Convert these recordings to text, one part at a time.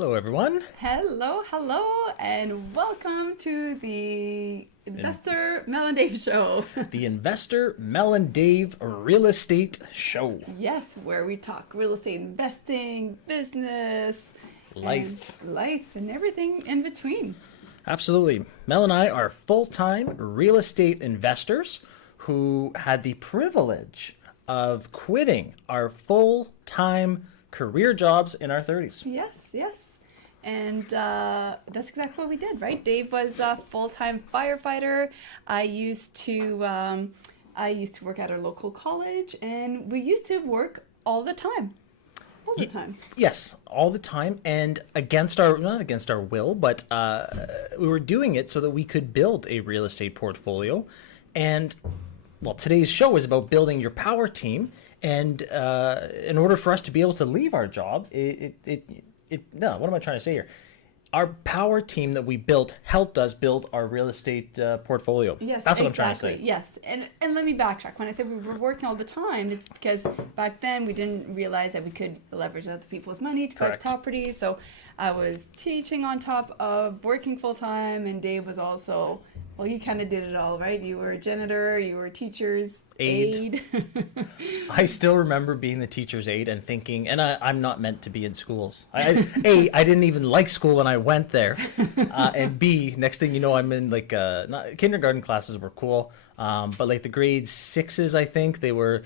Hello, everyone. Hello, and welcome to the Investor Mel and Dave Show. The Investor Mel and Dave Real Estate Show. Yes, where we talk real estate investing, business, Life. and everything in between. Absolutely. Mel and I are full-time real estate investors who had the privilege of quitting our full-time career jobs in our 30s. Yes. And that's exactly what we did, right? Dave was a full-time firefighter. I used to work at our local college, and we used to work all the time. Yes, all the time, and not against our will, but we were doing it so that we could build a real estate portfolio. And well, today's show is about building your power team, and in order for us to be able to leave our job, what am I trying to say here? Our power team that we built helped us build our real estate portfolio. Yes, that's what I'm trying to say. Yes, and let me backtrack. When I said we were working all the time, it's because back then we didn't realize that we could leverage other people's money to buy properties. So I was teaching on top of working full time, and Dave was also, well, he kind of did it all, right? You were a janitor, you were a teacher's aide. I still remember being the teacher's aide and thinking, and I'm not meant to be in schools. I didn't even like school when I went there. And B, next thing you know, I'm in kindergarten classes were cool. But like the grade sixes, I think they were,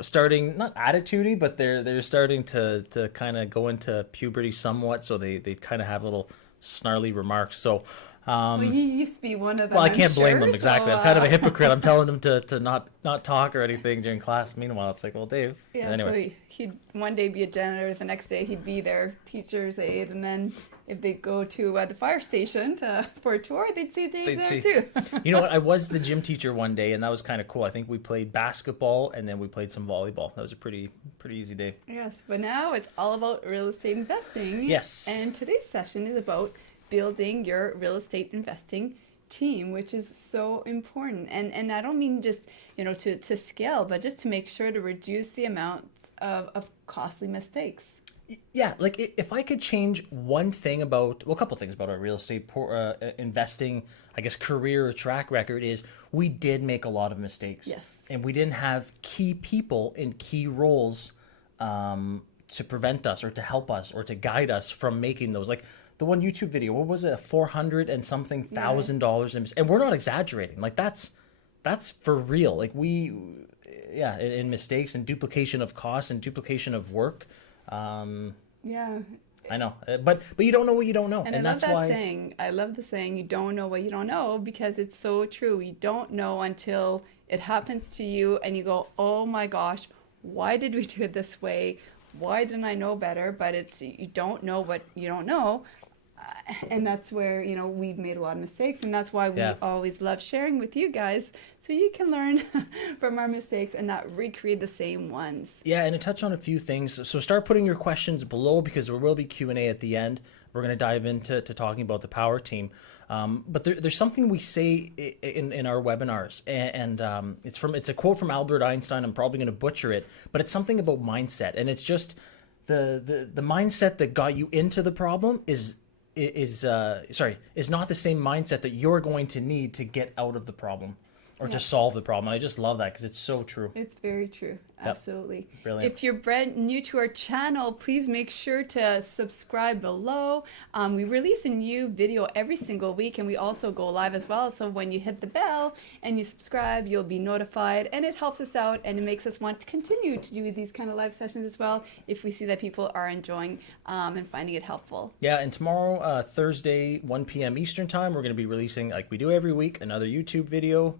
starting, not attitudey, but they're starting to kind of go into puberty somewhat. So they kind of have little snarly remarks. So, well, you used to be one of them. Well, I can't blame them, exactly. So, I'm kind of a hypocrite. I'm telling them to not talk or anything during class. Meanwhile, it's like, well, Dave. Yeah, anyway. So he'd one day be a janitor, the next day he'd be their teacher's aide, and then if they go to the fire station for a tour, they'd see Dave there too. You know what? I was the gym teacher one day, and that was kind of cool. I think we played basketball, and then we played some volleyball. That was a pretty easy day. Yes, but now it's all about real estate investing. Yes. And today's session is about building your real estate investing team, which is so important. And I don't mean just, to scale, but just to make sure to reduce the amount of costly mistakes. Yeah, like if I could change one thing a couple things about our real estate investing, I guess, career or track record is we did make a lot of mistakes. Yes. And we didn't have key people in key roles to prevent us or to help us or to guide us from making those. Like, the one YouTube video, what was it? $400 and something thousand dollars, and we're not exaggerating. Like that's for real. Like in mistakes and duplication of costs and duplication of work. Yeah. I know, but you don't know what you don't know, and that's love why. Saying. I love the saying, "You don't know what you don't know," because it's so true. You don't know until it happens to you, and you go, "Oh my gosh, why did we do it this way? Why didn't I know better?" But it's you don't know what you don't know. And that's where, we've made a lot of mistakes. And that's why we always love sharing with you guys so you can learn from our mistakes and not recreate the same ones. Yeah, and to touch on a few things. So start putting your questions below because there will be Q&A at the end. We're going to dive into talking about the power team. But there's something we say in our webinars. And it's a quote from Albert Einstein. I'm probably going to butcher it. But it's something about mindset. And it's just the mindset that got you into the problem is not the same mindset that you're going to need to get out of the problem or to solve the problem. And I just love that because it's so true. It's very true. Absolutely. Brilliant. If you're brand new to our channel, please make sure to subscribe below. We release a new video every single week, and we also go live as well. So when you hit the bell and you subscribe, you'll be notified, and it helps us out, and it makes us want to continue to do these kind of live sessions as well if we see that people are enjoying and finding it helpful. Yeah, and tomorrow, Thursday, 1 p.m. Eastern Time, we're going to be releasing, like we do every week, another YouTube video.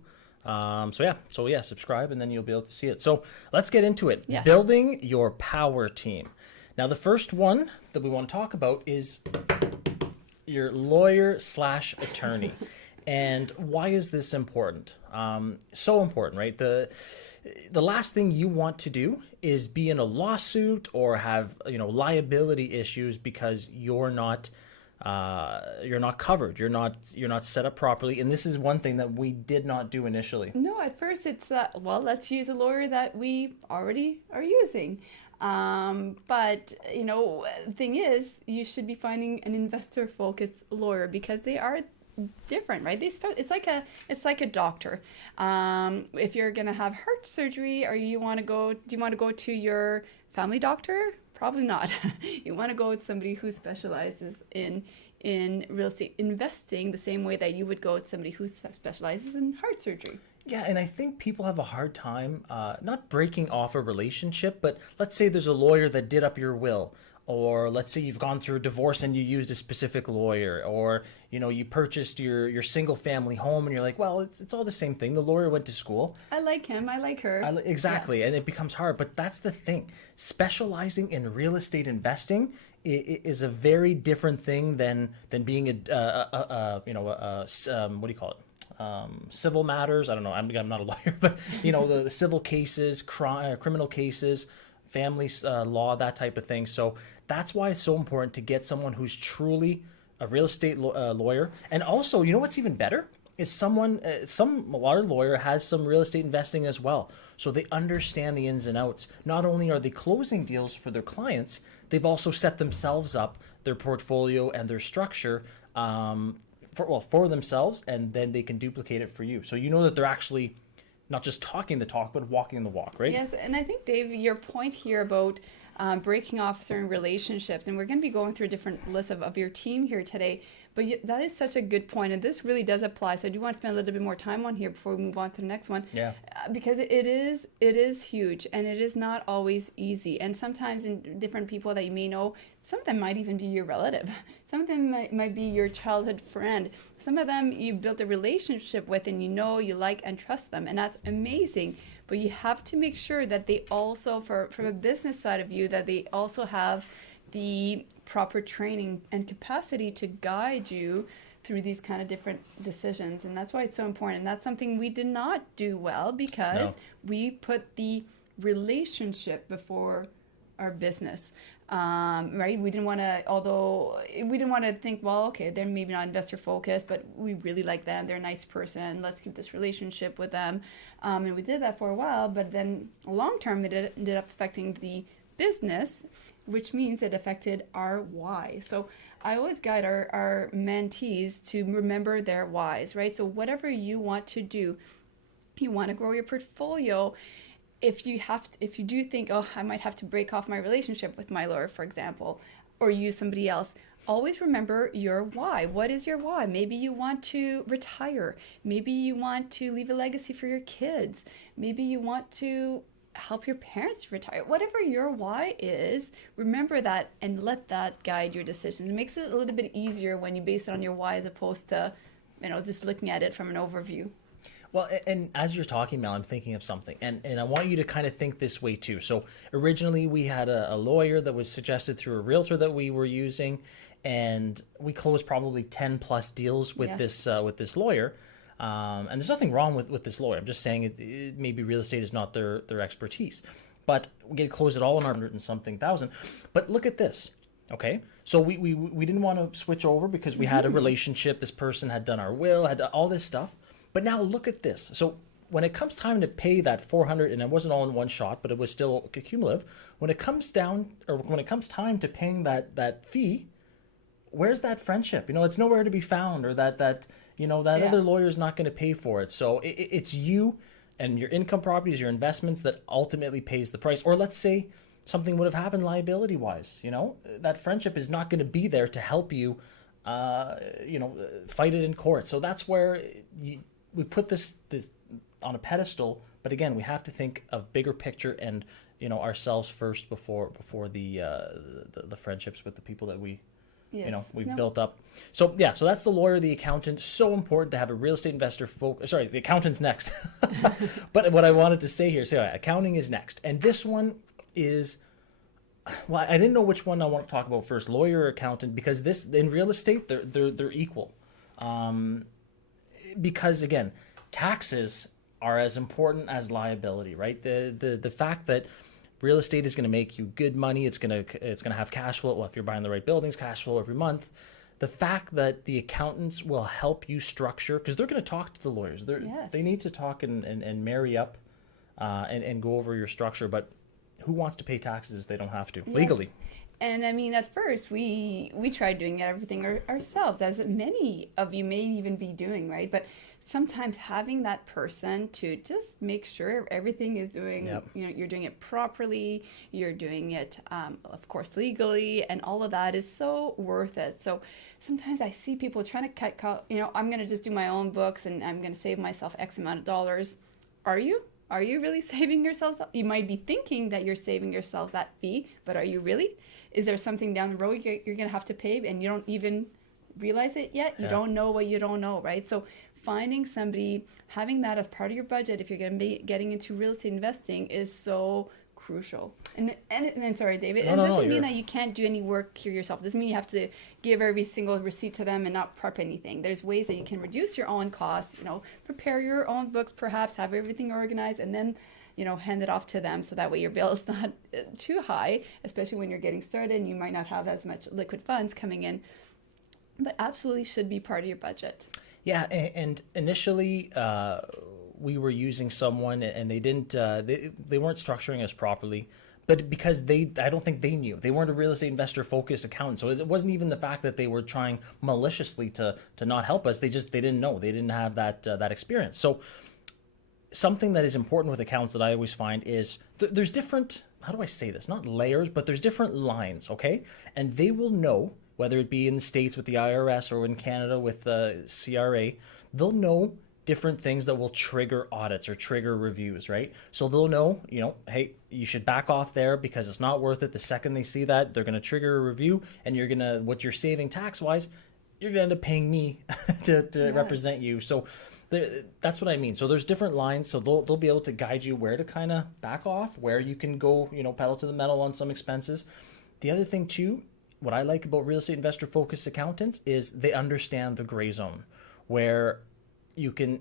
So subscribe and then you'll be able to see it. So let's get into it. Yes. Building your power team. Now, the first one that we want to talk about is your lawyer/attorney. And why is this important? So important, right? The last thing you want to do is be in a lawsuit or have, liability issues because you're not covered. You're not set up properly. And this is one thing that we did not do initially. No, at first it's, let's use a lawyer that we already are using. But thing is, you should be finding an investor focused lawyer because they are different, right? It's like a doctor. If you're gonna have heart surgery, or do you want to go to your family doctor? Probably not. You want to go with somebody who specializes in real estate investing the same way that you would go with somebody who specializes in heart surgery. Yeah, and I think people have a hard time not breaking off a relationship, but let's say there's a lawyer that did up your will, or let's say you've gone through a divorce and you used a specific lawyer, or you purchased your single family home and you're like, well, it's all the same thing. The lawyer went to school. I like him. I like her. Exactly, yeah. And it becomes hard. But that's the thing. Specializing in real estate investing is a very different thing than being what do you call it? Civil matters. I don't know. I'm not a lawyer, but the civil cases, criminal cases, family law, that type of thing. So that's why it's so important to get someone who's truly a real estate lawyer. And also, what's even better is some water lawyer has some real estate investing as well. So they understand the ins and outs. Not only are they closing deals for their clients, they've also set themselves up, their portfolio and their structure for themselves, and then they can duplicate it for you. So that they're actually not just talking the talk, but walking the walk, right? Yes, and I think, Dave, your point here about breaking off certain relationships, and we're going to be going through a different list of your team here today, but that is such a good point, and this really does apply. So I do want to spend a little bit more time on here before we move on to the next one. Yeah. Because it is huge, and it is not always easy. And sometimes in different people that you may know, some of them might even be your relative. Some of them might be your childhood friend. Some of them you built a relationship with, and you like and trust them, and that's amazing. But you have to make sure that they also, from a business side of you, that they also have the proper training and capacity to guide you through these kind of different decisions. And that's why it's so important. And that's something we did not do well, because we put the relationship before our business. Right? We didn't want to think, well, okay, they're maybe not investor focused, but we really like them. They're a nice person. Let's keep this relationship with them. And we did that for a while, but then long term, it ended up affecting the business, which means it affected our why. So I always guide our mentees to remember their whys, right? So whatever you want to do, you want to grow your portfolio. If you do think, oh, I might have to break off my relationship with my lawyer, for example, or use somebody else, always remember your why. What is your why? Maybe you want to retire. Maybe you want to leave a legacy for your kids. Maybe you want to help your parents retire. Whatever your why is, remember that and let that guide your decisions. It makes it a little bit easier when you base it on your why as opposed to, just looking at it from an overview. Well, and as you're talking, Mel, I'm thinking of something, and I want you to kind of think this way too. So originally we had a lawyer that was suggested through a realtor that we were using, and we closed probably 10 plus deals with this lawyer. And there's nothing wrong with this lawyer. I'm just saying it maybe real estate is not their expertise, but we get closed it all in our 100 and something thousand. But look at this. Okay, so we didn't want to switch over because we had a relationship. This person had done our will, had done all this stuff. But now look at this. So when it comes time to pay that 400, and it wasn't all in one shot, but it was still cumulative. When it comes time to paying that fee, where's that friendship? It's nowhere to be found, or that other lawyer is not going to pay for it. So it's you and your income properties, your investments that ultimately pays the price. Or let's say something would have happened liability wise. That friendship is not going to be there to help you, fight it in court. So that's where we put this on a pedestal. But again, we have to think of bigger picture and ourselves first before the friendships with the people that we've built up. So that's the lawyer, the accountant. So important to have a real estate investor Sorry, the accountant's next. But what I wanted to say here, accounting is next. And this one is, well, I didn't know which one I want to talk about first, lawyer or accountant, because this, in real estate, they're equal. Because again, taxes are as important as liability, right? The fact that real estate is going to make you good money, it's going to have cash flow. Well, if you're buying the right buildings, cash flow every month. The fact that the accountants will help you structure, because they're going to talk to the lawyers. They need to talk and marry up and go over your structure. But who wants to pay taxes if they don't have to Yes. legally? And I mean, at first, we tried doing everything ourselves, as many of you may even be doing, right? But sometimes having that person to just make sure everything is doing, Yep. you're doing it properly, you're doing it, of course, legally, and all of that is so worth it. So sometimes I see people trying to cut, I'm going to just do my own books and I'm going to save myself X amount of dollars. Are you? Are you really saving yourself? You might be thinking that you're saving yourself that fee, but are you really? Is there something down the road you're going to have to pay and you don't even realize it yet? You don't know what you don't know, right? So finding somebody, having that as part of your budget if you're going to be getting into real estate investing is so crucial. And sorry, David, it doesn't mean that you can't do any work here yourself. It doesn't mean you have to give every single receipt to them and not prep anything. There's ways that you can reduce your own costs, prepare your own books, perhaps have everything organized, and then hand it off to them so that way your bill is not too high, especially when you're getting started and you might not have as much liquid funds coming in. But absolutely should be part of your budget. Yeah, and initially we were using someone and they didn't, they weren't structuring us properly. But because I don't think they knew. They weren't a real estate investor focused accountant. So it wasn't even the fact that they were trying maliciously to not help us. They didn't know. They didn't have that experience. So something that is important with accounts that I always find is there's different, how do I say this? Not layers, but there's different lines, okay? And they will know, whether it be in the States with the IRS or in Canada with the CRA, they'll know different things that will trigger audits or trigger reviews, right? So they'll know, hey, you should back off there because it's not worth it. The second they see that, they're going to trigger a review and what you're saving tax-wise, you're going to end up paying me to represent you. So that's what I mean. So there's different lines. So they'll be able to guide you where to kind of back off, where you can go, pedal to the metal on some expenses. The other thing too, what I like about real estate investor focused accountants is they understand the gray zone where you can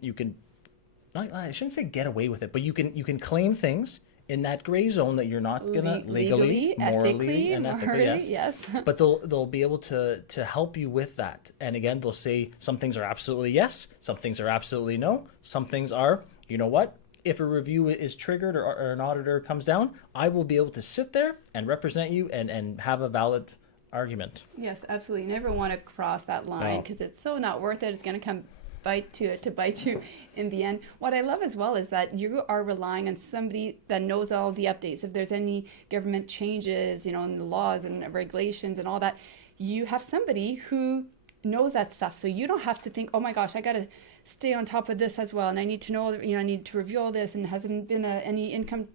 I shouldn't say get away with it, but you can claim things in that gray zone that you're not gonna legally, morally, and ethically, yes. But they'll be able to help you with that. And again, they'll say some things are absolutely yes, some things are absolutely no, some things are, you know what? If a review is triggered or an auditor comes down, I will be able to sit there and represent you and have a valid argument. Yes, absolutely. You never want to cross that line because it's so not worth it. It's going to come bite you in the end. What I love as well is that you are relying on somebody that knows all the updates. If there's any government changes, in the laws and regulations and all that, you have somebody who knows that stuff. So you don't have to think, oh my gosh, I got to stay on top of this as well. And I need to know, I need to review all this and hasn't been any income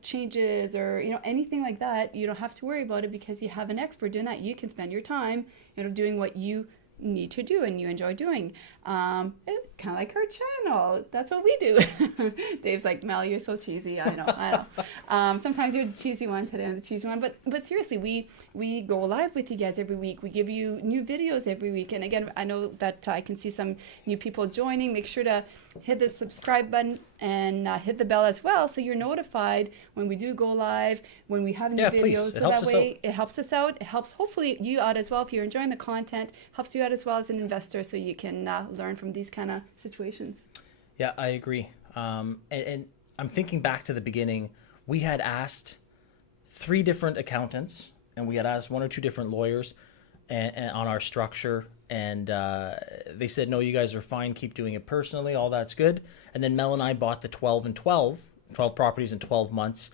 changes or, anything like that. You don't have to worry about it because you have an expert doing that. You can spend your time, doing what you need to do and you enjoy doing. Kind of like her channel. That's what we do. Dave's like, Mel, you're so cheesy. I know. Sometimes you're the cheesy one, today I'm the cheesy one. But seriously, we go live with you guys every week. We give you new videos every week. And again, I know that I can see some new people joining. Make sure to hit the subscribe button and hit the bell as well so you're notified when we do go live, when we have new videos. Please. So that way it helps us out. It helps hopefully you out as well. If you're enjoying the content, helps you out as well as an investor so you can learn from these kind of situations. Yeah, I agree. And I'm thinking back to the beginning. We had asked 3 different accountants and we had asked 1 or 2 different lawyers and on our structure. And they said, no, you guys are fine. Keep doing it personally. All that's good. And then Mel and I bought the 12 properties in 12 months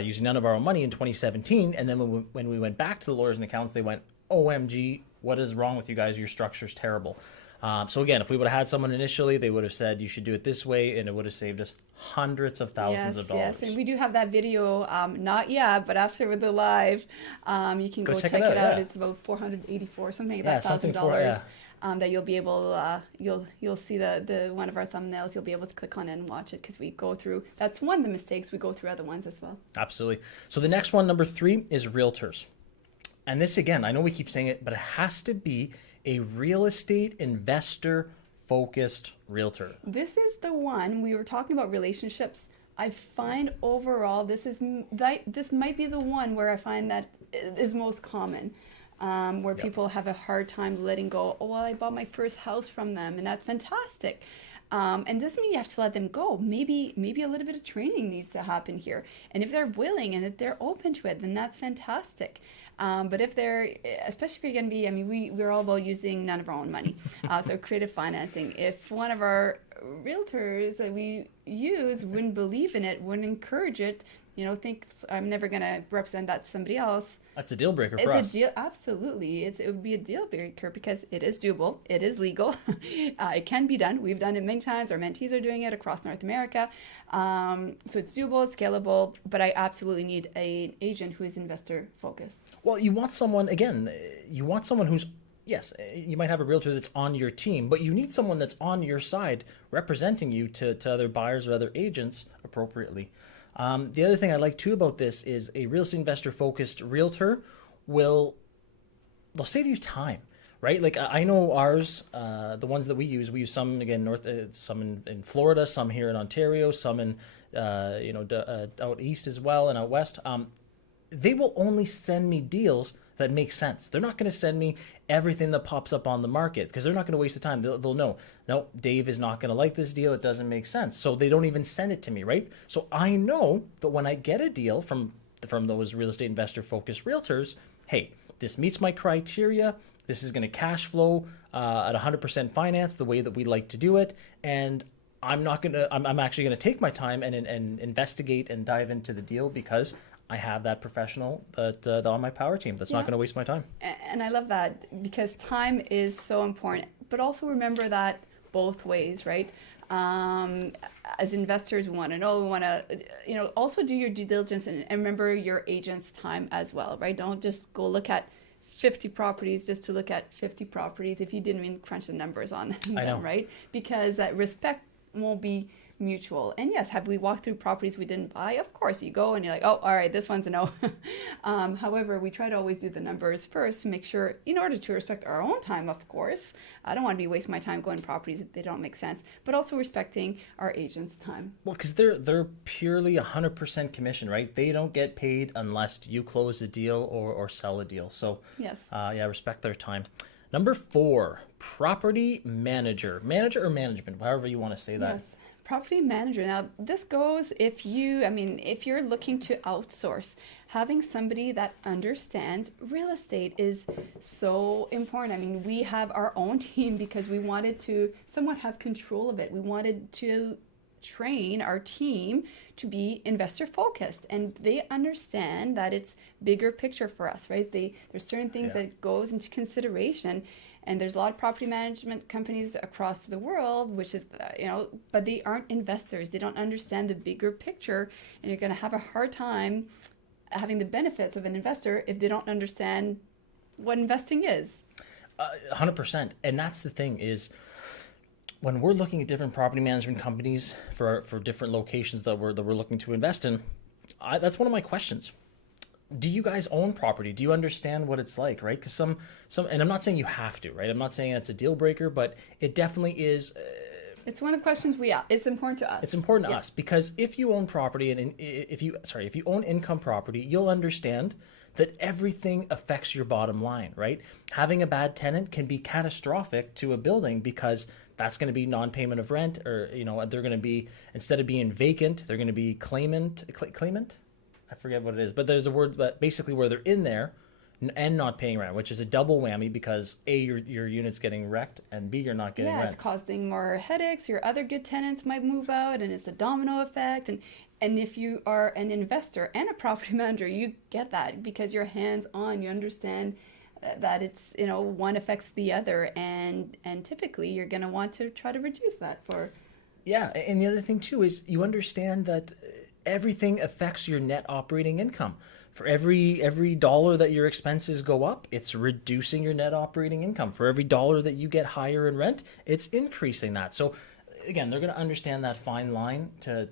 using none of our own money in 2017. And then when we went back to the lawyers and accountants, they went, OMG, what is wrong with you guys? Your structure's terrible. So again, if we would have had someone initially, they would have said, you should do it this way, and it would have saved us hundreds of thousands of dollars. Yes, and we do have that video, not yet, but after the live, you can go check it out. Yeah. It's about $484, something like that, $1,000. That you'll be able, you'll see the one of our thumbnails. You'll be able to click on it and watch it because we go through. That's one of the mistakes. We go through other ones as well. Absolutely. So the next one, number 3, is realtors. And this again, I know we keep saying it, but it has to be a real estate investor focused realtor. This is the one we were talking about relationships. I find overall this might be the one where I find that is most common. Where people have a hard time letting go. Oh, well, I bought my first house from them, and that's fantastic. And doesn't mean you have to let them go. Maybe a little bit of training needs to happen here. And if they're willing and if they're open to it, then that's fantastic. But if they're, especially if you're going to be, I mean, we're all about using none of our own money. So creative financing. If one of our realtors that we use wouldn't believe in it, wouldn't encourage it, think I'm never going to represent that to somebody else. That's a deal breaker for us. It's a deal, absolutely. It would be a deal breaker because it is doable. It is legal. It can be done. We've done it many times. Our mentees are doing it across North America. So it's doable, it's scalable, but I absolutely need an agent who is investor focused. Well, you want someone who's, yes, you might have a realtor that's on your team, but you need someone that's on your side representing you to other buyers or other agents appropriately. The other thing I like too about this is a real estate investor focused realtor they'll save you time, right? Like I know ours, the ones that we use some again some in Florida, some here in Ontario, some in out east as well and out west. They will only send me deals that make sense. They're not going to send me everything that pops up on the market because they're not going to waste the time. They'll know, no, Dave is not going to like this deal. It doesn't make sense. So they don't even send it to me, right? So I know that when I get a deal from those real estate investor focused realtors, hey, this meets my criteria. This is going to cash flow at 100% finance the way that we like to do it. And I'm actually going to take my time and investigate and dive into the deal because I have that professional that on my power team that's not going to waste my time. And I love that because time is so important. But also remember that both ways, right? As investors, we want to also do your due diligence and remember your agent's time as well, right? Don't just go look at 50 properties just to look at 50 properties if you didn't even crunch the numbers on them, right? Because that respect won't be mutual. And yes, have we walked through properties we didn't buy? Of course, you go and you're like, oh, all right, this one's a no. However, we try to always do the numbers first to make sure, in order to respect our own time, of course. I don't want to be wasting my time going properties if they don't make sense, but also respecting our agent's time. Well, because they're purely 100% commission, right? They don't get paid unless you close a deal or sell a deal. So yes, respect their time. Number 4, property manager or management, however you want to say that. Yes. Property manager. Now, this goes if you're looking to outsource, having somebody that understands real estate is so important. I mean, we have our own team because we wanted to somewhat have control of it. We wanted to train our team to be investor focused, and they understand that it's bigger picture for us, right? There's certain things that goes into consideration. And there's a lot of property management companies across the world, which is, but they aren't investors. They don't understand the bigger picture. And you're going to have a hard time having the benefits of an investor if they don't understand what investing is. 100%. And that's the thing is when we're looking at different property management companies for different locations that we're looking to invest in, that's one of my questions. Do you guys own property? Do you understand what it's like, right? Because some, and I'm not saying you have to, right? I'm not saying it's a deal breaker, but it definitely is. It's one of the questions it's important to us. It's important to us because if you own property and if you own income property, you'll understand that everything affects your bottom line, right? Having a bad tenant can be catastrophic to a building because that's going to be non-payment of rent, or they're going to be, instead of being vacant, they're going to be claimant. I forget what it is, but there's a word that basically where they're in there and not paying rent, which is a double whammy because A, your unit's getting wrecked, and B, you're not getting rent. Yeah, it's causing more headaches. Your other good tenants might move out, and it's a domino effect. And if you are an investor and a property manager, you get that because you're hands-on. You understand that it's, one affects the other, and typically you're going to want to try to reduce that for. Yeah, and the other thing too is you understand that everything affects your net operating income. For every dollar that your expenses go up, it's reducing your net operating income. For every dollar that you get higher in rent, it's increasing that. So again, they're going to understand that fine line to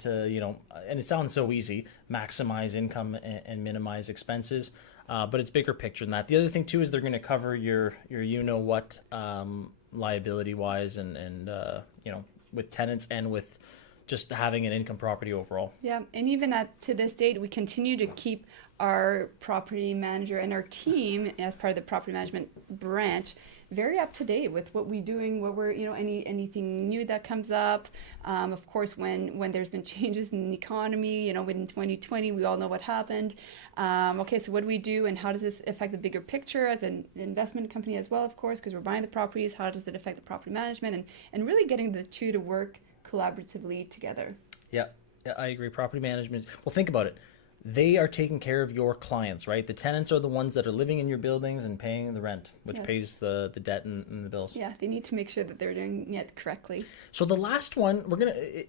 and it sounds so easy, maximize income and minimize expenses. But it's bigger picture than that. The other thing too is they're going to cover your liability wise and with tenants and with just having an income property overall. Yeah, and even to this date, we continue to keep our property manager and our team as part of the property management branch very up to date with what we're doing, what we're, anything new that comes up. Of course, when there's been changes in the economy, in 2020, we all know what happened. Okay, so what do we do, and how does this affect the bigger picture as an investment company as well, of course, because we're buying the properties. How does it affect the property management, and really getting the two to work collaboratively together. Yeah, I agree. Property management. Well, think about it. They are taking care of your clients, right? The tenants are the ones that are living in your buildings and paying the rent, which pays the debt and the bills. Yeah, they need to make sure that they're doing it correctly. So the last one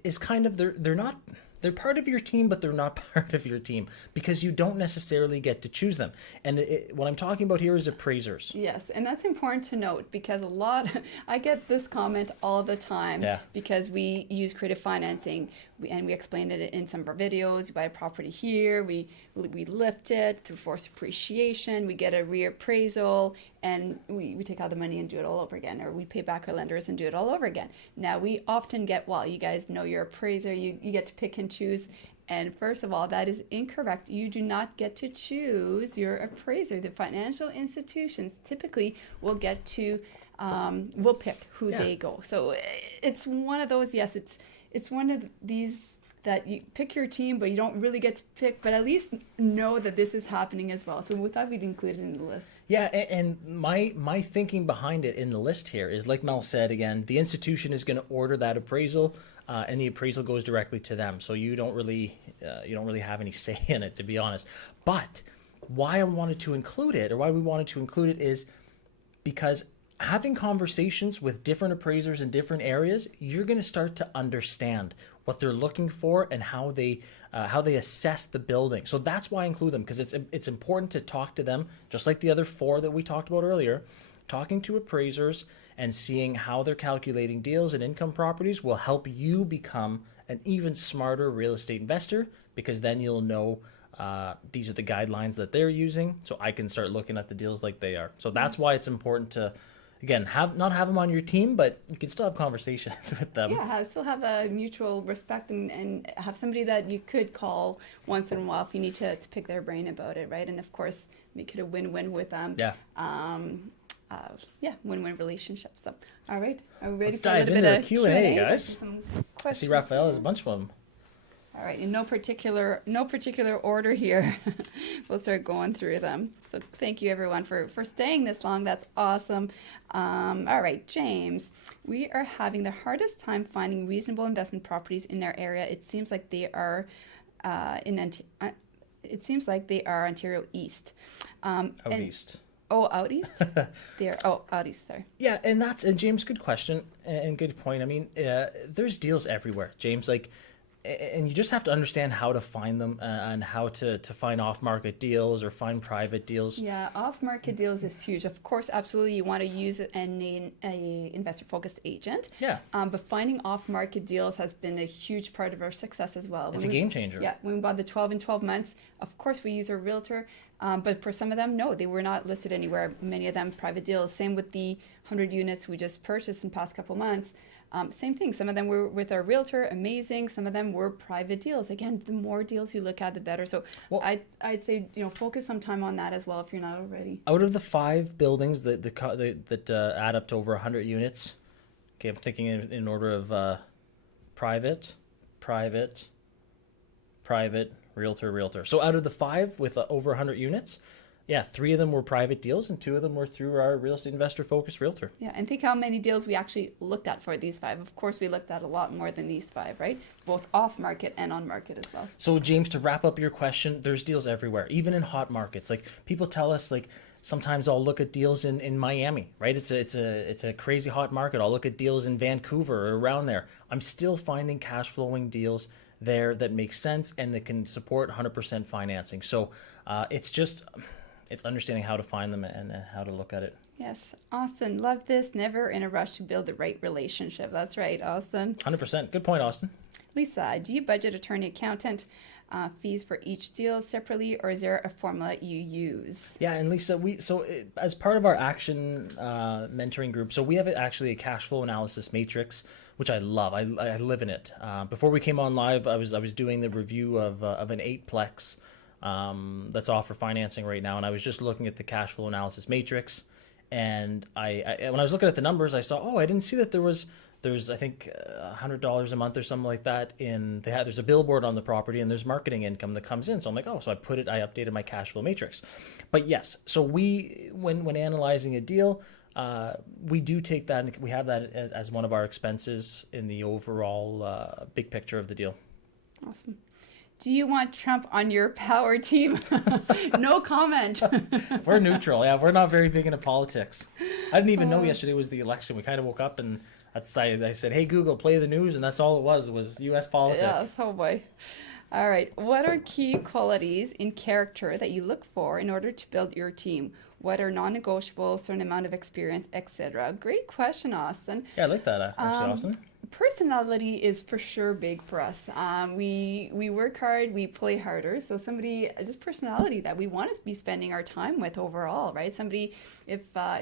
is kind of they're part of your team, but they're not part of your team because you don't necessarily get to choose them. And what I'm talking about here is appraisers. Yes, and that's important to note because I get this comment all the time because we use creative financing and we explained it in some of our videos. We buy a property here, we lift it through forced appreciation, we get a reappraisal, and we take out the money and do it all over again, or we pay back our lenders and do it all over again. Now, we often get, well, you guys know your appraiser, you get to pick and choose. And first of all, that is incorrect. You do not get to choose your appraiser. The financial institutions typically will get to, will pick who they go. So it's one of those, yes, it's one of these that you pick your team, but you don't really get to pick, but at least know that this is happening as well. So we thought we'd include it in the list. Yeah, and my thinking behind it in the list here is, like Mel said, again, the institution is going to order that appraisal, and the appraisal goes directly to them. So you don't really have any say in it, to be honest. But why I wanted to include it, or why we wanted to include it, is because having conversations with different appraisers in different areas, you're going to start to understand what they're looking for and how they assess the building. So that's why I include them, because it's important to talk to them, just like the other four that we talked about earlier. Talking to appraisers and seeing how they're calculating deals and income properties will help you become an even smarter real estate investor, because then you'll know these are the guidelines that they're using, so I can start looking at the deals like they are. So that's why it's important to, again, not have them on your team, but you can still have conversations with them. Yeah, still have a mutual respect and have somebody that you could call once in a while if you need to pick their brain about it, right? And of course, make it a win-win with them. Yeah. Win-win relationship. So, all right, are we ready Let's for a dive little into bit the of Q&A, guys. Some I questions. see Raphael has a bunch of them. All right, in no particular order here. We'll start going through them. So thank you everyone for staying this long. That's awesome. All right, James, we are having the hardest time finding reasonable investment properties in our area. It seems like they are Ontario East. Out east. Oh, out east? Out east, sorry. Yeah, and James, good question and good point. I mean, there's deals everywhere, James. And you just have to understand how to find them and how to find off-market deals or find private deals. Yeah, off-market deals is huge. Of course, absolutely, you want to use an investor-focused agent. Yeah. But finding off-market deals has been a huge part of our success as well. It's a game changer. Yeah, when we bought the 12 and 12 months, of course, we use our realtor. But for some of them, no, they were not listed anywhere. Many of them private deals. Same with the 100 units we just purchased in the past couple months. Same thing. Some of them were with our realtor, amazing. Some of them were private deals. Again, the more deals you look at, the better. So I'd say focus some time on that as well if you're not already. Out of the 5 buildings that add up to over 100 units, okay, I'm thinking in order of private, realtor. So out of the 5 with over 100 units, 3 of them were private deals and 2 of them were through our real estate investor focused realtor. Yeah, and think how many deals we actually looked at for these 5. Of course, we looked at a lot more than these 5, right? Both off market and on market as well. So James, to wrap up your question, there's deals everywhere, even in hot markets. Like people tell us, like sometimes I'll look at deals in Miami, right? It's a crazy hot market. I'll look at deals in Vancouver or around there. I'm still finding cash flowing deals there that make sense and that can support 100% financing. So it's understanding how to find them and how to look at it. Yes, Austin, love this. Never in a rush to build the right relationship. That's right, Austin. 100%. Good point, Austin. Lisa, do you budget attorney accountant? fees for each deal separately, or is there a formula you use? Yeah, and Lisa, as part of our action mentoring group, so we have actually a cash flow analysis matrix, which I love. I live in it. Before we came on live, I was doing the review of an 8-plex that's off for financing right now, and I was just looking at the cash flow analysis matrix, and I when I was looking at the numbers, I saw, I didn't see that there's I think $100 a month or something like that there's a billboard on the property, and there's marketing income that comes in. So I'm like, so I updated my cash flow matrix. But yes, so when analyzing a deal, we do take that, and we have that as one of our expenses in the overall big picture of the deal. Awesome. Do you want Trump on your power team? No comment. We're neutral. Yeah, we're not very big into politics. I didn't even know yesterday was the election. We kind of woke up and I said, hey, Google, play the news. And that's all it was U.S. politics. Yes, oh boy. All right. What are key qualities in character that you look for in order to build your team? What are non-negotiables, certain amount of experience, etc.? Great question, Austin. Yeah, I like that, actually, Austin. Personality is for sure big for us. We work hard, we play harder. So just personality that we want to be spending our time with overall, right? If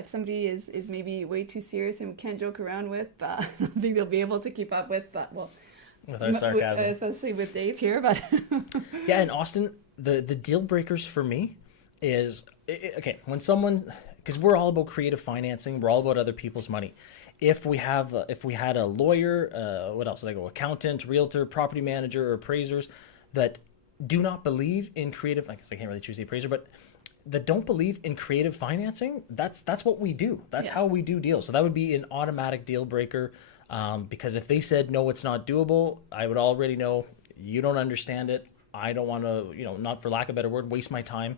somebody is maybe way too serious and we can't joke around with, I don't think they'll be able to keep up with with our sarcasm, especially with Dave here. But yeah, and Austin, the deal breakers for me is when someone, because we're all about creative financing, we're all about other people's money. If we had a lawyer, what else did I go? Accountant, realtor, property manager, or appraisers that do not believe in creative, I guess I can't really choose the appraiser, but that don't believe in creative financing, that's what we do. That's how we do deals. So that would be an automatic deal breaker, because if they said, no, it's not doable, I would already know you don't understand it. I don't want to, not for lack of a better word, waste my time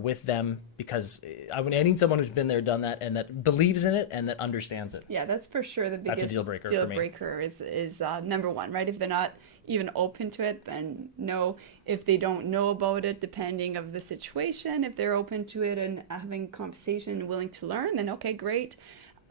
with them, because I need someone who's been there, done that, and that believes in it and that understands it. Yeah, that's for sure the biggest that's a deal breaker deal for me. breaker is number one, right? If they're not even open to it, then no. If they don't know about it, depending of the situation, if they're open to it and having conversation and willing to learn, then okay, great.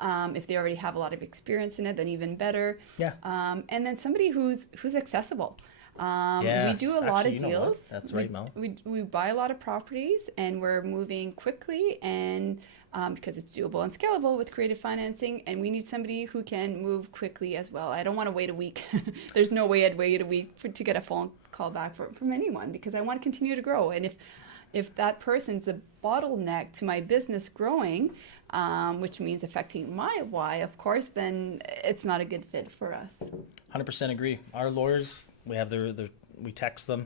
If they already have a lot of experience in it, then even better. Yeah. And then somebody who's accessible. Yes, we do a lot of actually, deals. That's right, Mel. We buy a lot of properties, and we're moving quickly, and because it's doable and scalable with creative financing, and we need somebody who can move quickly as well. I don't want to wait a week. There's no way I'd wait a week to get a phone call back from anyone, because I want to continue to grow. And if that person's a bottleneck to my business growing, which means affecting my why, of course, then it's not a good fit for us. 100% agree. Our lawyers, we have we text them.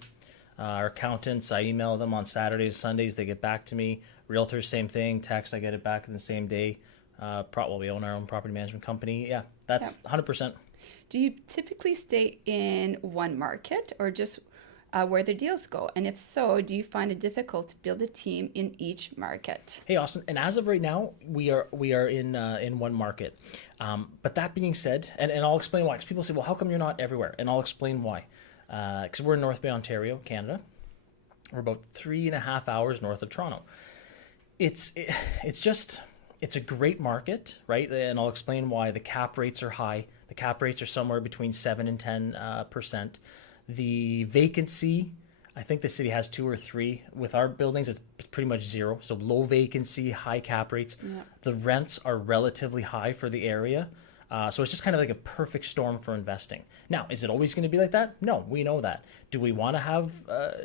Our accountants, I email them on Saturdays, Sundays. They get back to me. Realtors, same thing. Text, I get it back in the same day. We own our own property management company. Yeah, that's 100%. Do you typically stay in one market, or just where the deals go? And if so, do you find it difficult to build a team in each market? Hey, Austin, and as of right now, we are in one market. But that being said, and I'll explain why. Because people say, well, how come you're not everywhere? And I'll explain why. Because we're in North Bay, Ontario, Canada. We're about 3.5 hours north of Toronto. It's a great market, right? And I'll explain why. The cap rates are high. The cap rates are somewhere between 7 and 10%. The vacancy, I think the city has 2 or 3. With our buildings, it's pretty much 0. So low vacancy, high cap rates. Yeah. The rents are relatively high for the area. So it's just kind of like a perfect storm for investing. Now, is it always going to be like that? No, we know that. Do we want to have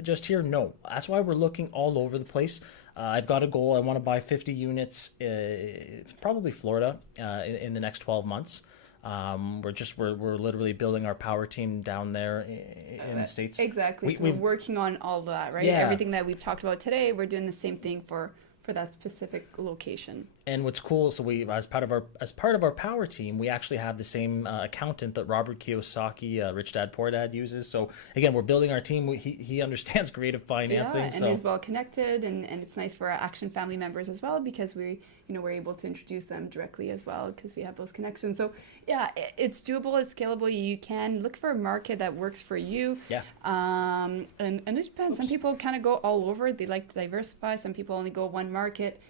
just here? No. That's why we're looking all over the place. I've got a goal. I want to buy 50 units, probably Florida, in the next 12 months. We're literally building our power team down there in the States. Exactly. We're working on all of that, right? Yeah. Everything that we've talked about today, we're doing the same thing for that specific location. And what's cool, so we as part of our power team, we actually have the same accountant that Robert Kiyosaki, Rich Dad Poor Dad, uses. So again, we're building our team. He understands creative financing. Yeah, and he's well connected, and it's nice for our Action family members as well, because we're able to introduce them directly as well, because we have those connections. So yeah, it's doable, it's scalable. You can look for a market that works for you. Yeah. And it depends. Some people kind of go all over. They like to diversify. Some people only go one market.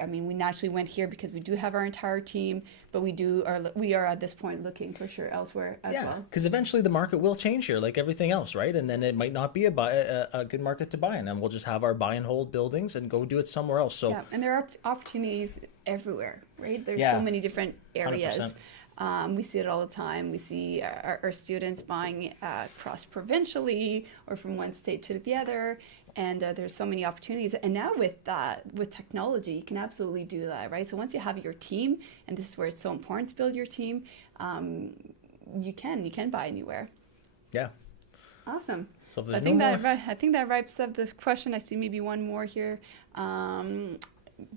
I mean, we naturally went here because we do have our entire team, but we are at this point looking for sure elsewhere as Yeah, well. because eventually the market will change here, like everything else, right? And then it might not be a good market to buy in, and we'll just have our buy and hold buildings and go do it somewhere else. So Yeah, and there are opportunities everywhere, right? There's Yeah. so many different areas. 100%. We see it all the time. We see our students buying cross provincially or from one state to the other, and there's so many opportunities. And now with technology, you can absolutely do that, right? So once you have your team, and this is where it's so important to build your team, you can buy anywhere. yeah. Awesome. So if I there's think no more, I think that wraps up the question. I see maybe one more here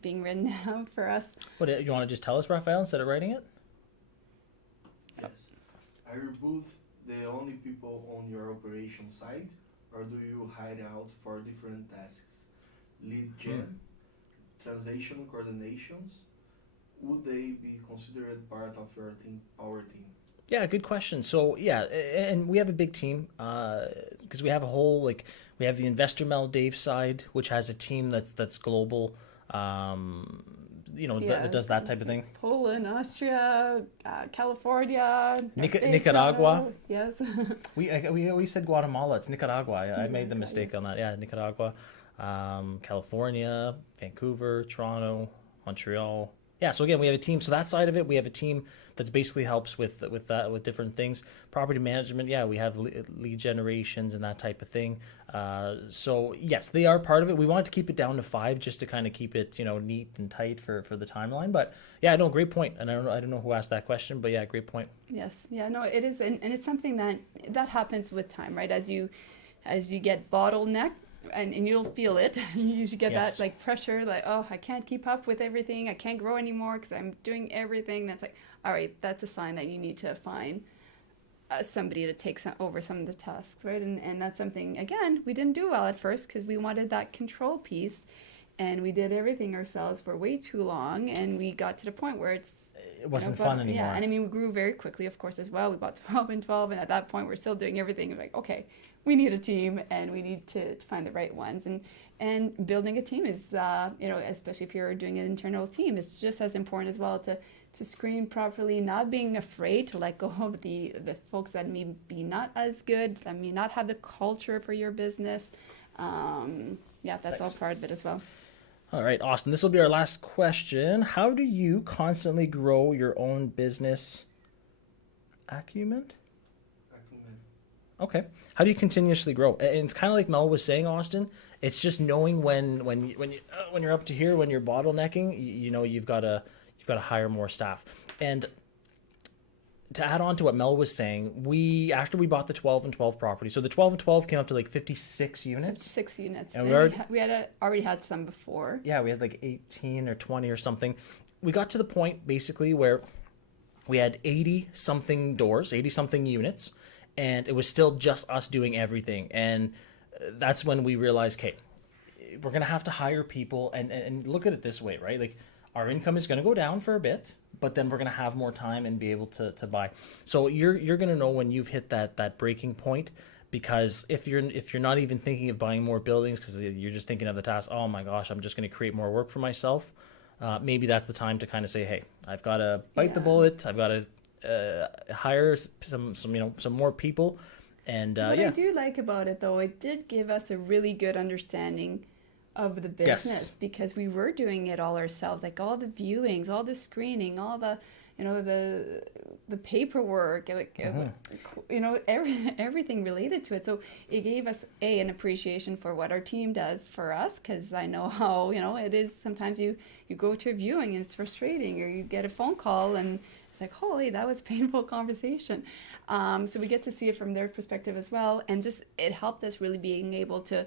being written out for us. what you want to just tell us, Raphael, instead of writing it? Yes. Are you both the only people on your operation side, or do you hire out for different tasks? Lead gen, transaction coordinations, would they be considered part of your team, our team? Yeah, good question. So yeah, and we have a big team because we have a whole we have the Investor Mel Dave side, which has a team that's global. That does that type of thing. Poland, Austria, California, Nicaragua. Yes. We said Guatemala. It's Nicaragua. I made the mistake on that. Yeah, Nicaragua, California, Vancouver, Toronto, Montreal. Yeah, so again, we have a team. So that side of it, we have a team that's basically helps with different things. Property management, yeah, we have lead generations and that type of thing. So yes, they are part of it. We wanted to keep it down to 5 just to kind of keep it, neat and tight for the timeline. But yeah, no, great point. And I don't know who asked that question, but yeah, great point. Yes. Yeah. No, it is, and it's something that happens with time, right? As you get bottlenecked. And you'll feel it. You should get Yes. that pressure, oh, I can't keep up with everything. I can't grow anymore because I'm doing everything. That's all right. That's a sign that you need to find somebody to take over some of the tasks, right? And that's something, again, we didn't do well at first because we wanted that control piece, and we did everything ourselves for way too long, and we got to the point where it wasn't fun anymore. Yeah, and I mean, we grew very quickly, of course, as well. We bought 12 and 12, and at that point, we're still doing everything. Okay, we need a team, and we need to find the right ones. And building a team is, especially if you're doing an internal team, it's just as important as well to screen properly, not being afraid to let go of the folks that may be not as good, that may not have the culture for your business. That's all part of it as well. All right, Austin, this will be our last question. How do you constantly grow your own business acumen? Okay. How do you continuously grow? And it's kind of like Mel was saying, Austin. It's just knowing when you're up to here, when you're bottlenecking, you've got to hire more staff. And to add on to what Mel was saying, after we bought the 12 and 12 property, so the 12 and 12 came up to 56 units. 6 units. And we had already had some before. Yeah, we had 18 or 20 or something. We got to the point basically where we had 80 something doors, 80 something units, and it was still just us doing everything. And that's when we realized, okay, we're going to have to hire people and look at it this way, right? Our income is going to go down for a bit, but then we're going to have more time and be able to buy. So you're going to know when you've hit that breaking point, because if you're not even thinking of buying more buildings because you're just thinking of the task, oh my gosh, I'm just going to create more work for myself. Maybe that's the time to kind of say, hey, I've got to bite the bullet. I've got to hire some more people. And what I do like about it, though, it did give us a really good understanding of the business, because we were doing it all ourselves, all the viewings, all the screening, all the the paperwork, everything related to it. So it gave us an appreciation for what our team does for us, because I know how it is. Sometimes you go to a viewing and it's frustrating, or you get a phone call and it's holy, that was a painful conversation. So we get to see it from their perspective as well, and just it helped us really being able to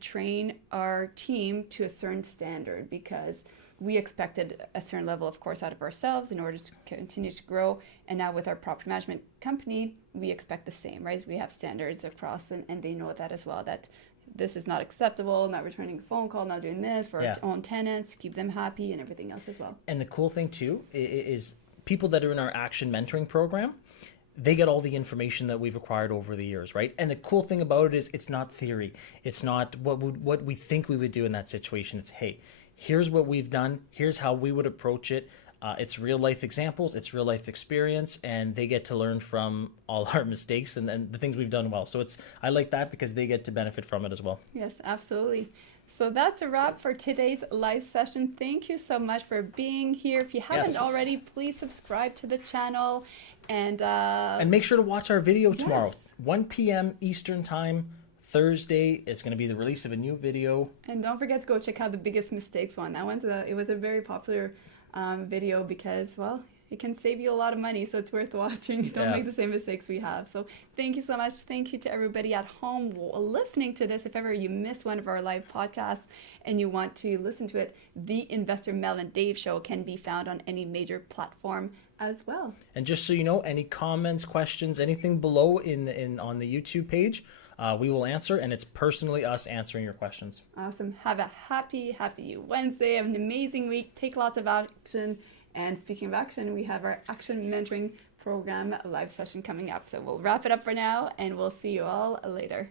train our team to a certain standard, because we expected a certain level, of course, out of ourselves in order to continue to grow. And now with our property management company, we expect the same, right? We have standards across, and they know that as well, that this is not acceptable, not returning a phone call, not doing this for our own tenants, keep them happy, and everything else as well. And the cool thing too is people that are in our action mentoring program, they get all the information that we've acquired over the years, right? And the cool thing about it is it's not theory. It's not what we think we would do in that situation. It's, hey, here's what we've done, here's how we would approach it. It's real life examples, it's real life experience, and they get to learn from all our mistakes and the things we've done well. So I like that because they get to benefit from it as well. Yes, absolutely. So that's a wrap for today's live session. Thank you so much for being here. If you haven't already, please subscribe to the channel and make sure to watch our video tomorrow, Yes. 1 p.m. Eastern time. Thursday, it's going to be the release of a new video. And don't forget to go check out the biggest mistakes one. That one's it was a very popular video because, well, it can save you a lot of money, so it's worth watching. Don't make the same mistakes we have. So thank you so much. Thank you to everybody at home listening to this. If ever you missed one of our live podcasts and you want to listen to it, the Investor Mel and Dave Show can be found on any major platform as well. And just so you know, any comments, questions, anything below on the YouTube page, we will answer, and it's personally us answering your questions. Awesome. Have a happy Wednesday. Have an amazing week. Take lots of action. And speaking of action, we have our Action Mentoring Program live session coming up. So we'll wrap it up for now, and we'll see you all later.